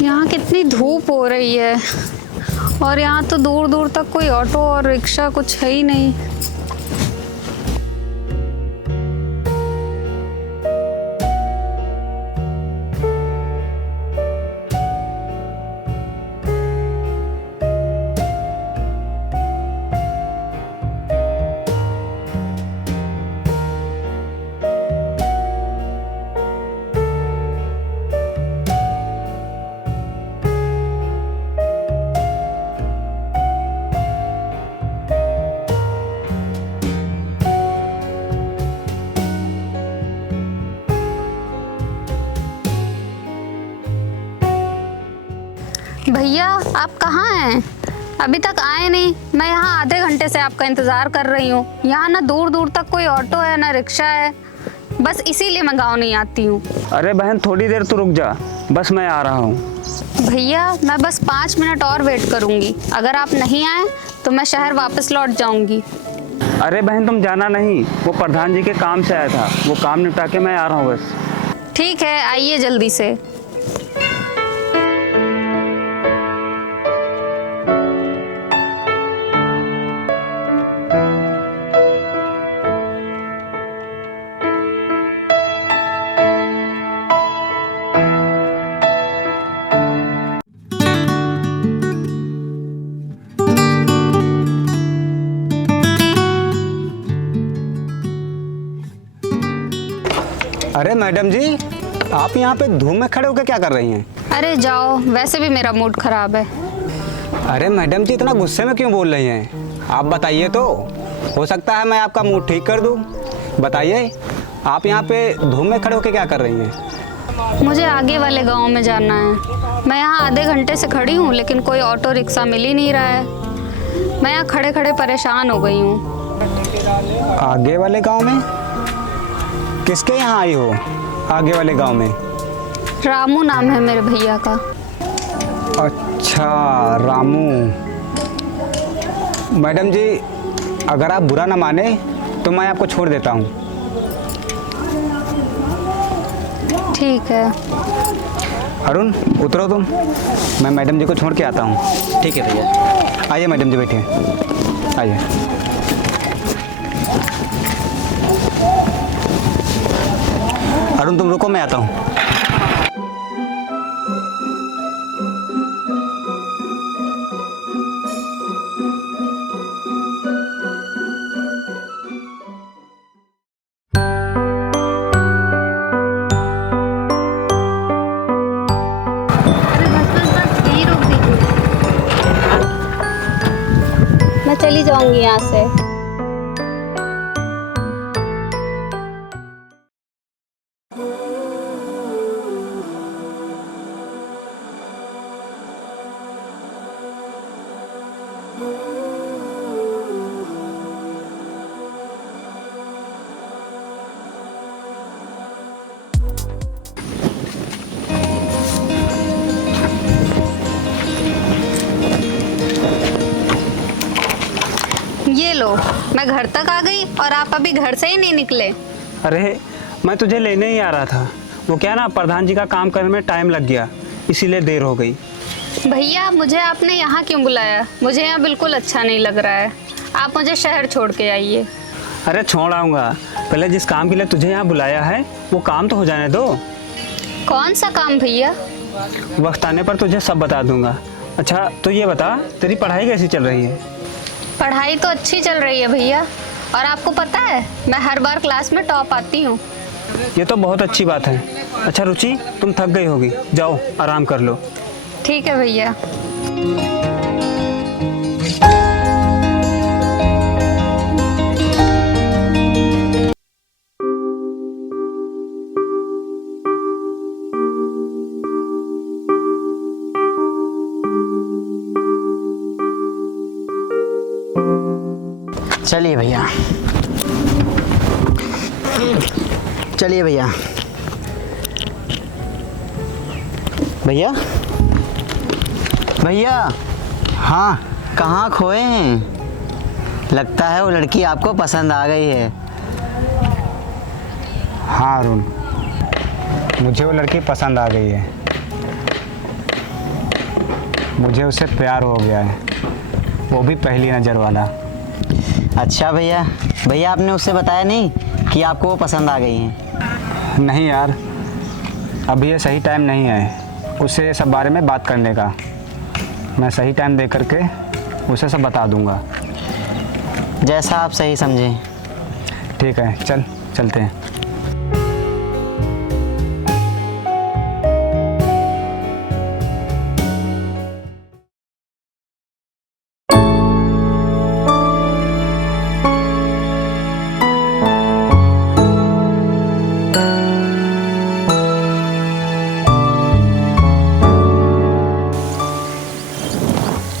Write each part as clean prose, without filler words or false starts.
यहाँ कितनी धूप हो रही है और यहाँ तो दूर दूर तक कोई ऑटो और रिक्शा कुछ है ही नहीं। भैया आप कहाँ हैं? अभी तक आए नहीं। मैं यहाँ आधे घंटे से आपका इंतज़ार कर रही हूँ। यहाँ ना दूर दूर तक कोई ऑटो है ना रिक्शा है, बस इसीलिए मैं गाँव नहीं आती हूँ। अरे बहन थोड़ी देर तो रुक जा, बस मैं आ रहा हूँ। भैया मैं बस 5 मिनट और वेट करूँगी, अगर आप नहीं आए तो मैं शहर वापस लौट जाऊँगी। अरे बहन तुम जाना नहीं, वो प्रधान जी के काम से आया था, वो काम निपटा के मैं आ रहा हूँ बस। ठीक है, आइए जल्दी से। अरे मैडम जी, आप यहाँ पे धूप में खड़े होकर क्या कर रही हैं? अरे जाओ, वैसे भी मेरा मूड खराब है। अरे मैडम जी, इतना गुस्से में क्यों बोल रही हैं? आप बताइए तो, हो सकता है मैं आपका मूड ठीक कर दूँ। बताइए, आप यहाँ पे धूप में खड़े होकर क्या कर रही हैं? मुझे आगे वाले गांव में जाना है। मैं यहाँ आधे घंटे से खड़ी हूँ लेकिन कोई ऑटो रिक्शा मिल ही नहीं रहा है। मैं यहाँ खड़े खड़े परेशान हो गई हूँ। आगे वाले गाँव में? किसके यहाँ आई हो आगे वाले गांव में? रामू नाम है मेरे भैया का। अच्छा रामू। मैडम जी, अगर आप बुरा ना माने तो मैं आपको छोड़ देता हूँ। ठीक है। अरुण उतरो तुम, मैं मैडम जी को छोड़ के आता हूँ। ठीक है भैया। आइए मैडम जी, बैठिए, आइए। अरुण तुम रुको, मैं आता हूँ। अरे बस यही रोक दीजिए, मैं चली जाऊंगी यहाँ से। ये लो, मैं घर तक आ गई और आप अभी घर से ही नहीं निकले। अरे मैं तुझे लेने ही आ रहा था, वो क्या ना प्रधान जी का काम करने में टाइम लग गया, इसीलिए देर हो गई। भैया मुझे आपने यहाँ क्यों बुलाया? मुझे यहाँ बिल्कुल अच्छा नहीं लग रहा है। आप मुझे शहर छोड़ के आइए। अरे छोड़ आऊँगा, पहले जिस काम के लिए तुझे यहाँ बुलाया है वो काम तो हो जाने दो। कौन सा काम भैया? वक्त आने पर तुझे सब बता दूंगा। अच्छा तो ये बता, तेरी पढ़ाई कैसी चल रही है? पढ़ाई तो अच्छी चल रही है भैया, और आपको पता है मैं हर बार क्लास में टॉप आती हूँ। ये तो बहुत अच्छी बात है। अच्छा रुचि, तुम थक गई होगी, जाओ आराम कर लो। ठीक है भैया। चलिए भैया, चलिए भैया। भैया भैया, हाँ कहाँ खोए हैं? लगता है वो लड़की आपको पसंद आ गई है। हाँ अरुण, मुझे वो लड़की पसंद आ गई है। मुझे उससे प्यार हो गया है, वो भी पहली नज़र वाला। अच्छा भैया, भैया आपने उससे बताया नहीं कि आपको वो पसंद आ गई हैं? नहीं यार, अभी ये सही टाइम नहीं है उससे सब बारे में बात करने का। मैं सही टाइम दे करके उसे सब बता दूंगा। जैसा आप सही समझें। ठीक है, चलते हैं।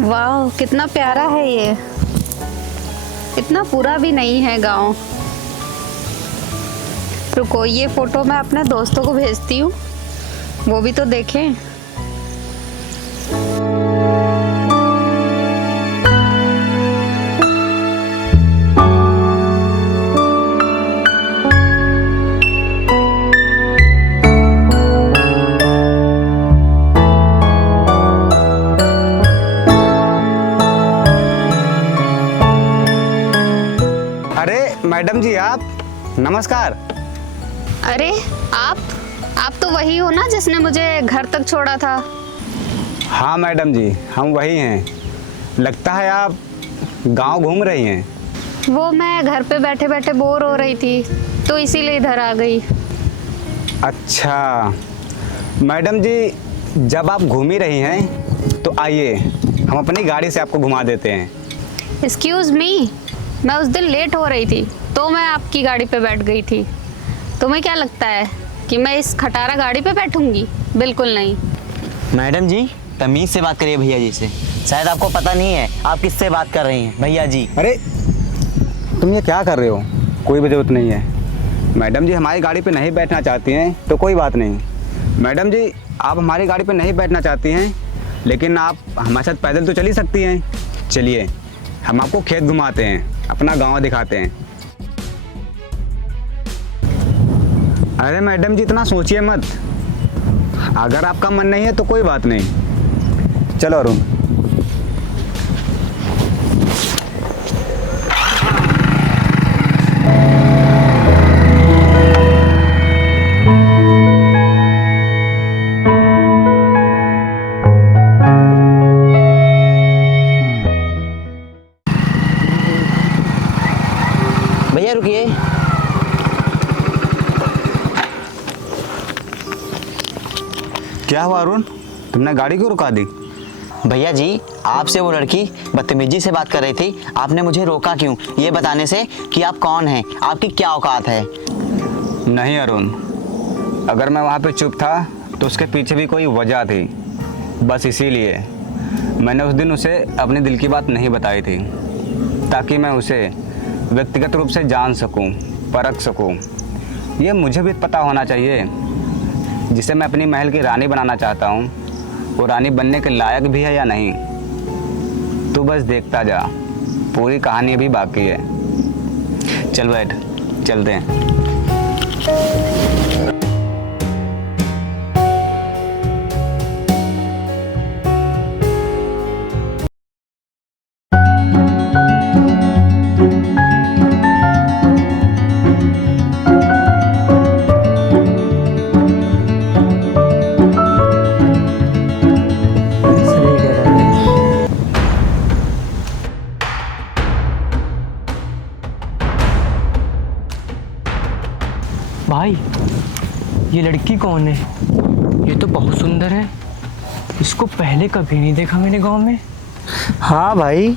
वाह, कितना प्यारा है ये। इतना पूरा भी नहीं है गांव। रुको, ये फोटो मैं अपने दोस्तों को भेजती हूँ, वो भी तो देखें। अरे मैडम जी, आप नमस्कार। अरे आप तो वही हो ना जिसने मुझे घर तक छोड़ा था? हाँ मैडम जी, हम वही हैं। लगता है आप गांव घूम रही हैं। वो मैं घर पे बैठे बैठे बोर हो रही थी तो इसीलिए इधर आ गई। अच्छा मैडम जी, जब आप घूम ही रही हैं तो आइए हम अपनी गाड़ी से आपको घुमा देते हैं। एक्सक्यूज़ मी, मैं उस दिन लेट हो रही थी तो मैं आपकी गाड़ी पे बैठ गई थी। तुम्हें क्या लगता है कि मैं इस खटारा गाड़ी पे बैठूंगी? बिल्कुल नहीं। मैडम जी, तमीज़ से बात करिए भैया जी से। शायद आपको पता नहीं है आप किससे बात कर रही हैं। भैया जी। अरे तुम ये क्या कर रहे हो? कोई भी ज़रूरत नहीं है। मैडम जी हमारी गाड़ी पे नहीं बैठना चाहती हैं तो कोई बात नहीं। मैडम जी, आप हमारी गाड़ी पे नहीं बैठना चाहती हैं लेकिन आप हमारे साथ पैदल तो चल ही सकती हैं। चलिए, हम आपको खेत घुमाते हैं, अपना गांव दिखाते हैं। अरे मैडम जी, इतना सोचिए मत। अगर आपका मन नहीं है तो कोई बात नहीं। चलो अरुण। भैया रुकिए। क्या हुआ अरुण, तुमने गाड़ी क्यों रुका दी? भैया जी, आपसे वो लड़की बदतमीजी से बात कर रही थी, आपने मुझे रोका क्यों? ये बताने से कि आप कौन हैं, आपकी क्या औकात है। नहीं अरुण, अगर मैं वहाँ पे चुप था तो उसके पीछे भी कोई वजह थी। बस इसीलिए मैंने उस दिन उसे अपने दिल की बात नहीं बताई थी, ताकि मैं उसे व्यक्तिगत रूप से जान सकूं, परख सकूं। ये मुझे भी पता होना चाहिए, जिसे मैं अपनी महल की रानी बनाना चाहता हूँ वो रानी बनने के लायक भी है या नहीं। तू बस देखता जा, पूरी कहानी अभी बाकी है। चल बैठ, चलते हैं। भाई, ये लड़की कौन है? ये तो बहुत सुंदर है। इसको पहले कभी नहीं देखा मैंने गांव में। हाँ भाई,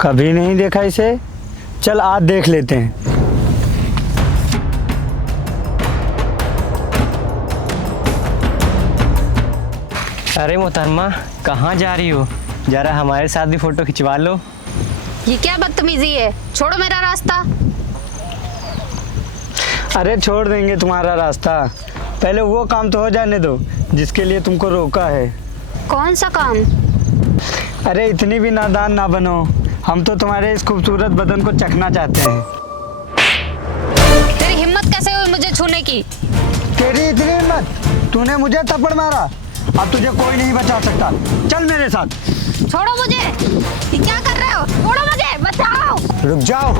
कभी नहीं देखा इसे। चल आज देख लेते हैं। अरे मोहतरमा, कहाँ जा रही हो? जरा हमारे साथ भी फोटो खिंचवा लो। ये क्या बदतमीजी है? छोड़ो मेरा रास्ता। अरे छोड़ देंगे तुम्हारा रास्ता, पहले वो काम तो हो जाने दो जिसके लिए तुमको रोका है। कौन सा काम? अरे इतनी भी नादान ना बनो, हम तो तुम्हारे इस खूबसूरत बदन को चखना चाहते हैं। तेरी हिम्मत कैसे हुई मुझे छूने की? तेरी इतनी हिम्मत? तूने मुझे थप्पड़ मारा? अब तुझे कोई नहीं बचा सकता। चल मेरे साथ। छोड़ो मुझे, ये क्या कर रहे हो? छोड़ो मुझे, बचाओ। रुक जाओ।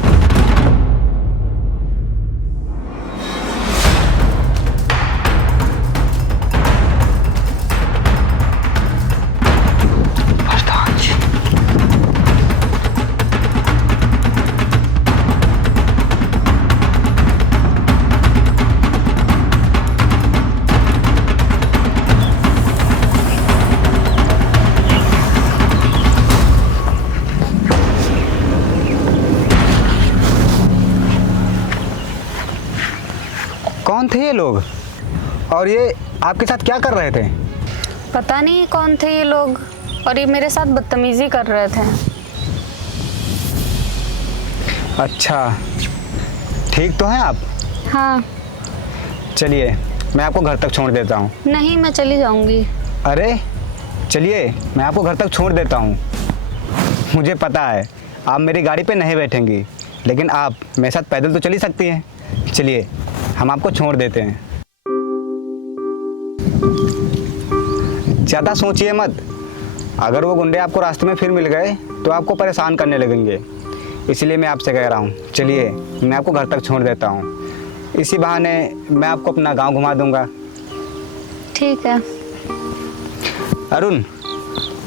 कौन थे ये लोग और ये आपके साथ क्या कर रहे थे? पता नहीं कौन थे ये लोग, और ये मेरे साथ बदतमीजी कर रहे थे। अच्छा, ठीक तो हैं आप? हाँ। चलिए मैं आपको घर तक छोड़ देता हूँ। नहीं, मैं चली जाऊंगी। अरे चलिए, मैं आपको घर तक छोड़ देता हूँ। मुझे पता है आप मेरी गाड़ी पे नहीं बैठेंगी, लेकिन आप मेरे साथ पैदल तो चली सकती हैं। चलिए हम आपको छोड़ देते हैं। ज़्यादा सोचिए मत, अगर वो गुंडे आपको रास्ते में फिर मिल गए तो आपको परेशान करने लगेंगे, इसलिए मैं आपसे कह रहा हूँ चलिए मैं आपको घर तक छोड़ देता हूँ। इसी बहाने मैं आपको अपना गांव घुमा दूंगा। ठीक है। अरुण,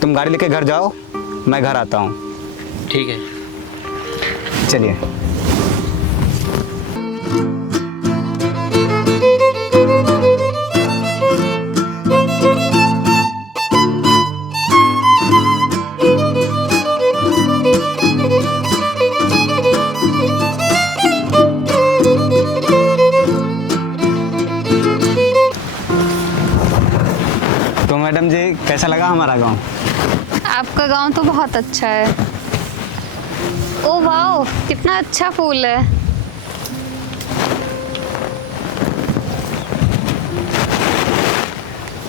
तुम गाड़ी लेके घर जाओ, मैं घर आता हूँ। ठीक है। चलिए। तो मैडम जी, कैसा लगा हमारा गांव? आपका गांव तो बहुत अच्छा है। ओ वाओ, कितना अच्छा फूल है।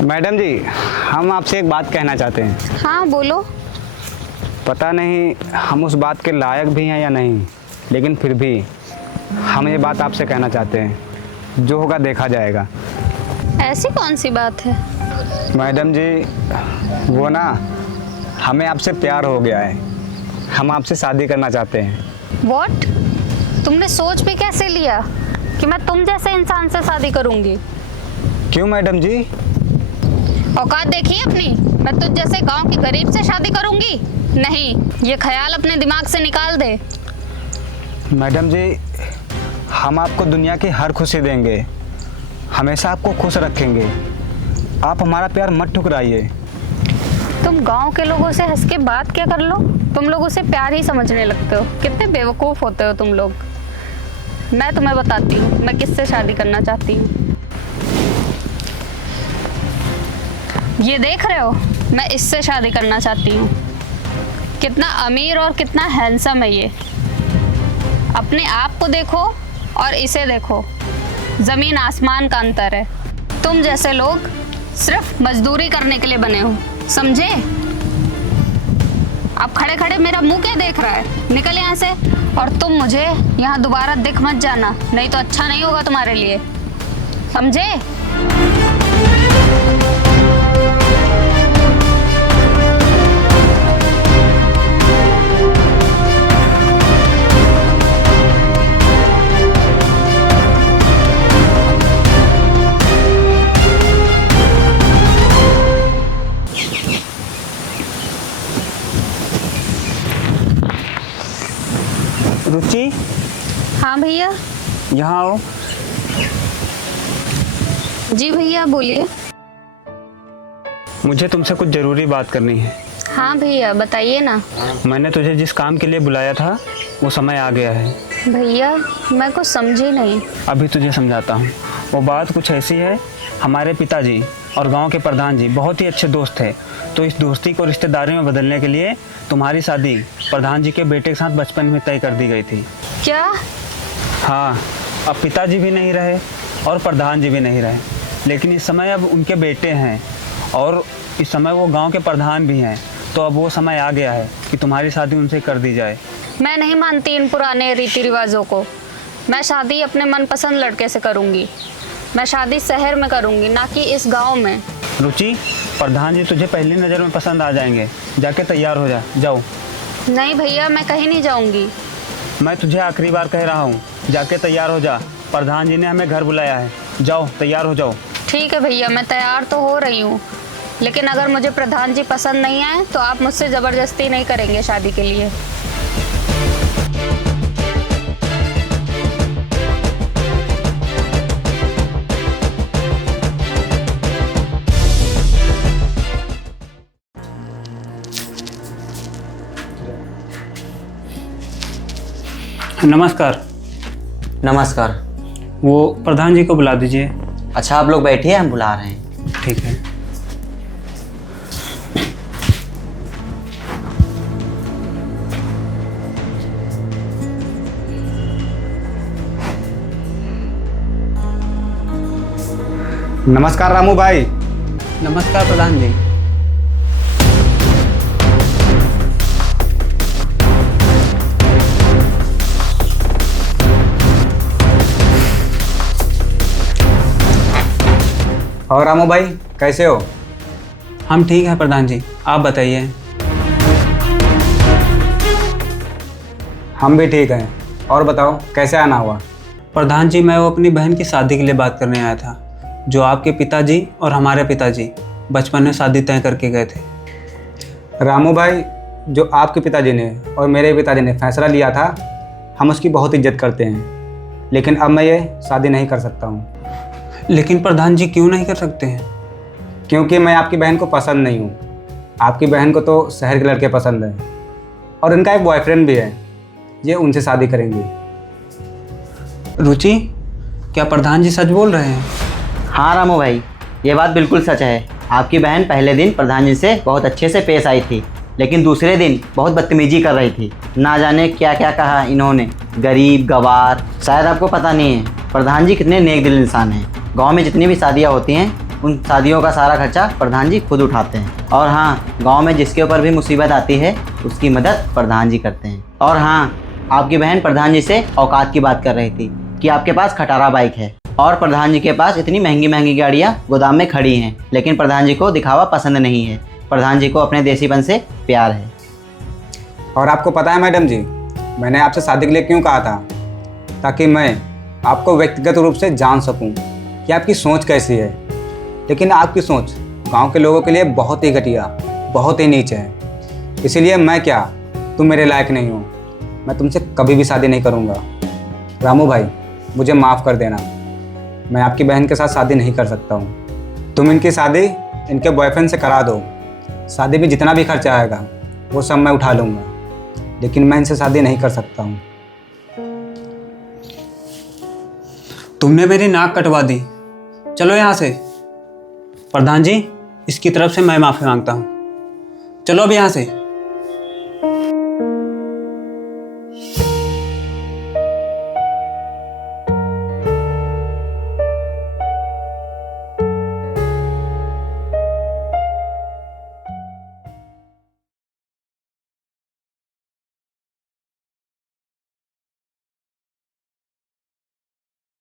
मैडम जी, हम आपसे एक बात कहना चाहते हैं। हाँ बोलो। पता नहीं हम उस बात के लायक भी हैं या नहीं, लेकिन फिर भी हम ये बात आपसे कहना चाहते हैं। जो होगा देखा जाएगा। ऐसी कौन सी बात है? मैडम जी, वो ना, हमें आपसे प्यार हो गया है। हम आपसे शादी करना चाहते हैं। What? तुमने सोच भी कैसे लिया कि मैं तुम जैसे इंसान से शादी करूंगी? क्यों मैडम जी? औकात देखिए अपनी। मैं तुझ जैसे गांव के गरीब से शादी करूंगी? नहीं, ये ख्याल अपने दिमाग से निकाल दे। मैडम जी, हम आपको दुनिया की हर खुशी देंगे, हमेशा आपको खुश रखेंगे। आप हमारा प्यार मत ठुकराइए। तुम गांव के लोगों से हंस के बात क्या कर लो? तुम लोग उसे प्यार ही समझने लगते हो। कितने बेवकूफ़ होते हो तुम लोग। मैं तुम्हें बताती हूँ मैं किससे शादी करना चाहती हूँ। ये देख रहे हो, मैं इससे शादी करना चाहती हूँ। कितना अमीर और कितना हैंडसम है ये। अपने आप को देखो और इसे देखो, ज़मीन आसमान का अंतर है। तुम जैसे लोग सिर्फ मजदूरी करने के लिए बने हो, समझे? आप खड़े खड़े मेरा मुंह क्या देख रहा है? निकल यहाँ से। और तुम मुझे यहाँ दोबारा दिख मत जाना, नहीं तो अच्छा नहीं होगा तुम्हारे लिए, समझे? रुचि, हाँ भैया। यहाँ आओ। जी भैया बोलिए। मुझे तुमसे कुछ ज़रूरी बात करनी है। हाँ भैया बताइए ना। मैंने तुझे जिस काम के लिए बुलाया था वो समय आ गया है। भैया मैं कुछ समझी नहीं। अभी तुझे समझाता हूँ। वो बात कुछ ऐसी है, हमारे पिताजी और गांव के प्रधान जी बहुत ही अच्छे दोस्त थे, तो इस दोस्ती को रिश्तेदारी में बदलने के लिए तुम्हारी शादी प्रधान जी के बेटे के साथ बचपन में तय कर दी गई थी। क्या? हाँ, अब पिताजी भी नहीं रहे और प्रधान जी भी नहीं रहे, लेकिन इस समय अब उनके बेटे हैं और इस समय वो गांव के प्रधान भी हैं, तो अब वो समय आ गया है कि तुम्हारी शादी उनसे कर दी जाए। मैं नहीं मानती इन पुराने रीति रिवाजों को। मैं शादी अपने मनपसंद लड़के से करूंगी। मैं शादी शहर में करूंगी, ना कि इस गांव में। रुचि, प्रधान जी तुझे पहली नज़र में पसंद आ जाएंगे। जाके तैयार हो जा, जाओ। नहीं भैया, मैं कहीं नहीं जाऊंगी। मैं तुझे आखिरी बार कह रहा हूँ, जाके तैयार हो जा। प्रधान जी ने हमें घर बुलाया है, जाओ तैयार हो जाओ। ठीक है भैया, मैं तैयार तो हो रही हूँ, लेकिन अगर मुझे प्रधान जी पसंद नहीं आए तो आप मुझसे ज़बरदस्ती नहीं करेंगे शादी के लिए। नमस्कार। नमस्कार। वो प्रधान जी को बुला दीजिए। अच्छा आप लोग बैठिए, हम बुला रहे हैं। ठीक है। नमस्कार रामू भाई। नमस्कार प्रधान जी। और रामू भाई कैसे हो? हम ठीक हैं प्रधान जी, आप बताइए। हम भी ठीक हैं। और बताओ कैसे आना हुआ? प्रधान जी मैं वो अपनी बहन की शादी के लिए बात करने आया था, जो आपके पिताजी और हमारे पिताजी बचपन में शादी तय करके गए थे। रामू भाई, जो आपके पिताजी ने और मेरे पिताजी ने फैसला लिया था, हम उसकी बहुत इज्जत करते हैं, लेकिन अब मैं ये शादी नहीं कर सकता हूँ। लेकिन प्रधान जी क्यों नहीं कर सकते हैं? क्योंकि मैं आपकी बहन को पसंद नहीं हूँ। आपकी बहन को तो शहर के लड़के पसंद है और इनका एक बॉयफ्रेंड भी है, ये उनसे शादी करेंगी। रुचि, क्या प्रधान जी सच बोल रहे हैं? हाँ रामू भाई, ये बात बिल्कुल सच है। आपकी बहन पहले दिन प्रधान जी से बहुत अच्छे से पेश आई थी, लेकिन दूसरे दिन बहुत बदतमीजी कर रही थी। ना जाने क्या क्या कहा इन्होंने, गरीब गवार। शायद आपको पता नहीं है प्रधान जी कितने नेक दिल इंसान हैं। गांव में जितनी भी शादियां होती हैं, उन शादियों का सारा खर्चा प्रधान जी खुद उठाते हैं। और हाँ, गांव में जिसके ऊपर भी मुसीबत आती है उसकी मदद प्रधान जी करते हैं। और हाँ, आपकी बहन प्रधान जी से औकात की बात कर रही थी कि आपके पास खटारा बाइक है और प्रधान जी के पास इतनी महंगी महंगी गाड़ियाँ गोदाम में खड़ी हैं, लेकिन प्रधान जी को दिखावा पसंद नहीं है। प्रधान जी को अपने देसीपन से प्यार है। और आपको पता है मैडम जी, मैंने आपसे शादी के लिए क्यों कहा था? ताकि मैं आपको व्यक्तिगत रूप से जान सकूं कि आपकी सोच कैसी है। लेकिन आपकी सोच गांव के लोगों के लिए बहुत ही घटिया, बहुत ही नीच है। इसीलिए मैं क्या, तुम मेरे लायक नहीं हो। मैं तुमसे कभी भी शादी नहीं करूँगा। रामू भाई, मुझे माफ़ कर देना, मैं आपकी बहन के साथ शादी नहीं कर सकता हूँ। तुम इनकी शादी इनके बॉयफ्रेंड से करा दो। शादी में जितना भी खर्चा आएगा वो सब मैं उठा लूँगा, लेकिन मैं इनसे शादी नहीं कर सकता हूँ। तुमने मेरी नाक कटवा दी, चलो यहाँ से। प्रधान जी, इसकी तरफ से मैं माफ़ी मांगता हूँ। चलो अब यहाँ से।